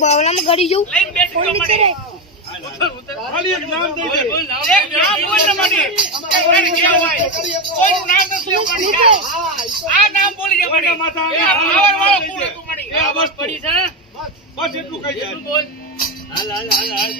બાવલામાં ગળી જવું ખાલી એક નામ દઈ દે આ નામ બોલી જાય બસ એટલું કહી જાય બોલ હાલ હાલ હાલ હાલ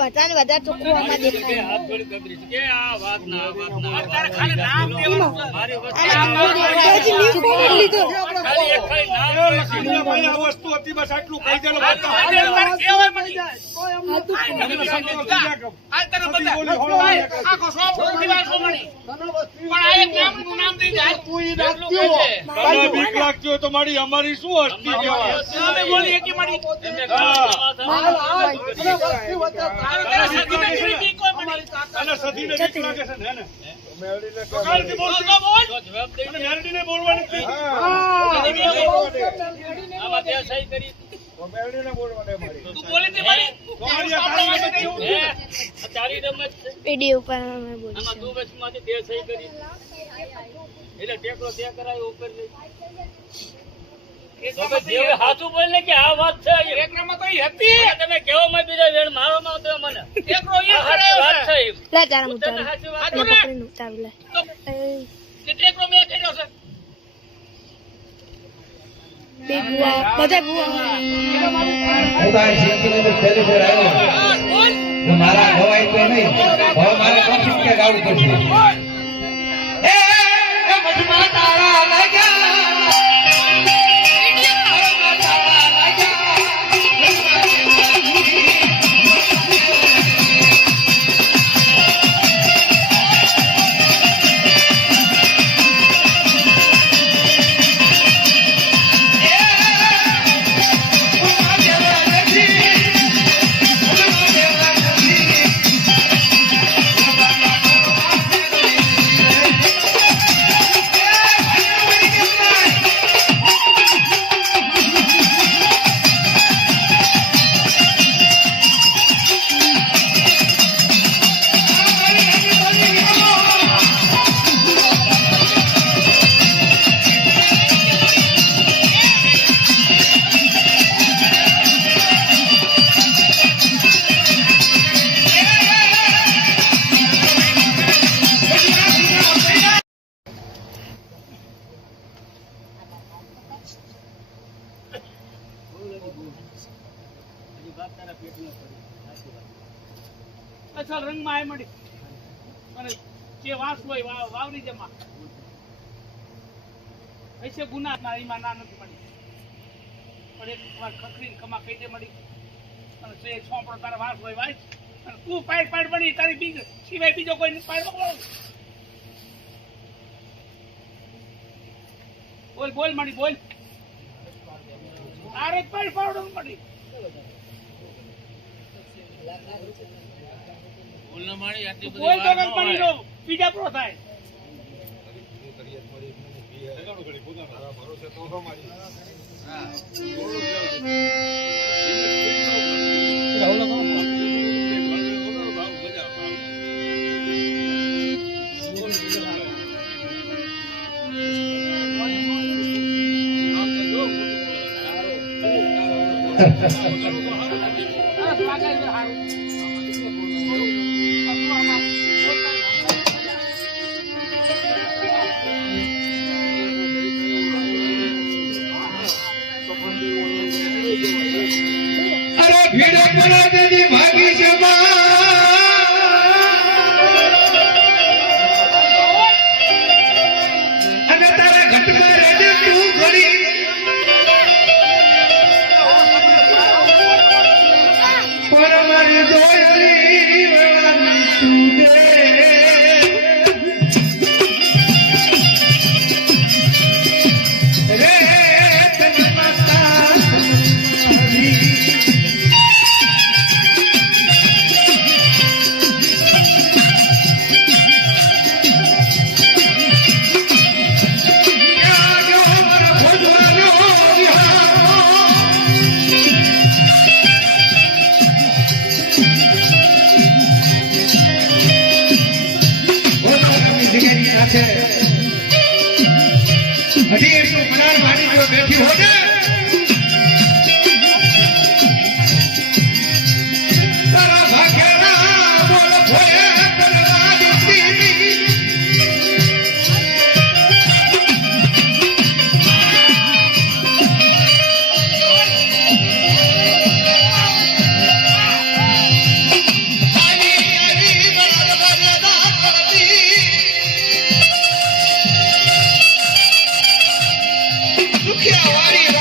વધારે વધારે ચોખ્ખું આમાં દેખાય હાથ જોડી કબરી કે આ વાત ના અત્યારે ખાલી નામ દેવાનું મારી વસ્તુ ખાલી એક ખાલી નામ આ વસ્તુ હતી બસ આટલું કહી દેલો આ તને બધા આખો સોપડો દીવાલ સોમણી પણ આ એક નામનું નામ દઈ દે તમે બીક લાગતી હોય તો મારી અમારી શું હસ્તી કહેવાય તમે બોલી એકી મારી અને સધીને બીક લાગે છે ને મેળડીને બોલ અને મેળડીને બોલવાની આમાં તે સહી કરી મેળડીને બોલવાની મારી તું બોલી તે મારી તારી રમત વિડિયો ઉપર અમે બોલીશું આમાં તું બસમાંથી તે સહી કરી એટલે ટેકરો તે કરાય ઉપર લઈ હાથું બોલ ને કે આ વાત છે એકરામાં તો ઈ હતી તમે કેવો માં બીજા વેણ મારો માં તો મને એકરો ઈ વાત છે લે તારા મુતાર લે પકડીને ઉતાર લે કે એકરો મે કર્યો છે બે બુઆ બધા બુઆ હું તારી જિંદગીની અંદર પહેલી ફેર આવ્યો જો મારા ગવાય તો નહીં હવે મારે કોશિશ કે ગાવું પડશે એ મધુમા તારા લાગ્યા અસલ રંગમાં આય મળી અને જે વાસ હોય વાવરી જમા ऐसे ગુના મારીમાં ના નથી મળી પણ એક વાર ખખરીને ખમા કહી દે મળી અને સે છોપડો તારા વાસ હોય વાસ અને તું પાડ પાડ બની તારી બીજ સિવાય બીજો કોઈ નથી પાડવો બોલ બોલ મળી બોલ તારે પાડ પાડો મળી બોલ તો મળી નો બીજા પ્રો થાય અરે ભીડે પરા દેદી ભાગી છે અને તારા ઘટમાં રહેજે તું ઘડી પર મારી દોયરી વેળાની તું દે રે તને માતા હજી એટલું મનાર માડી જો બેઠી હો ને તારા ભાગ્યના બોલ ભોયા કરવા દીધી દુખિયા વાળી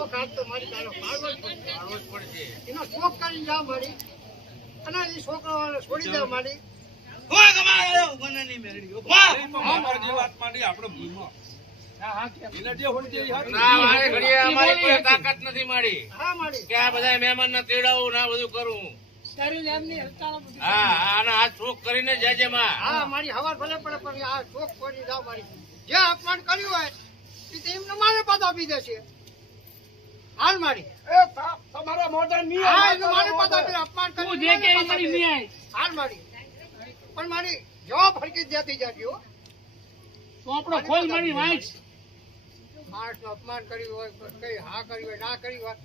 શોખ હાથ તો મારી તારો પાડવો જ પડશે. એનો શોખ કરીને જાવ મારી અને એ છોકરો છોડી દે મારી. હા મારી કે બધા મહેમાન ને તેડાવું ના બધું કરું. હા અને આ શોખ કરીને જજે માં. હા મારી હવાર ભલે પડે પણ આ શોખ કરી જાવ મારી. જે અપમાન કર્યું હોય એ તો એમને મારે પાછા આપી દેશે. હાલ મારી તમારા મોઢા નહીં હા એમને મારે પાછા આપી અપમાન તું કર્યું જે કે મારે એ પાછા મળી આપી નહીં દે. આય. હાલ મારી પણ મારી જવાબ ફરકી જ જતી જાતી હો. ચોપડો ખોલ મારી વાંચ. માણસનું અપમાન કર્યું હોય કઈ હા કરી હોય ના કરી હોય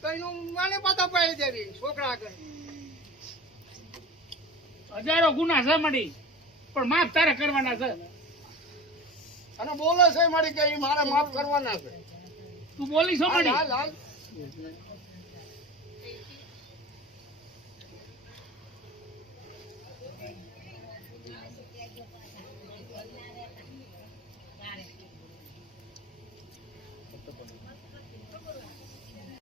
તો એનું મારે પાછા પાડી દેવી છોકરા આગળ. હજારો ગુના છે મળી પણ માફ તારે કરવાના છે. અને બોલે છે મારી કે ઈ મારે માફ કરવાના છે. તું બોલી છો હાલ મળી હાલ હાલ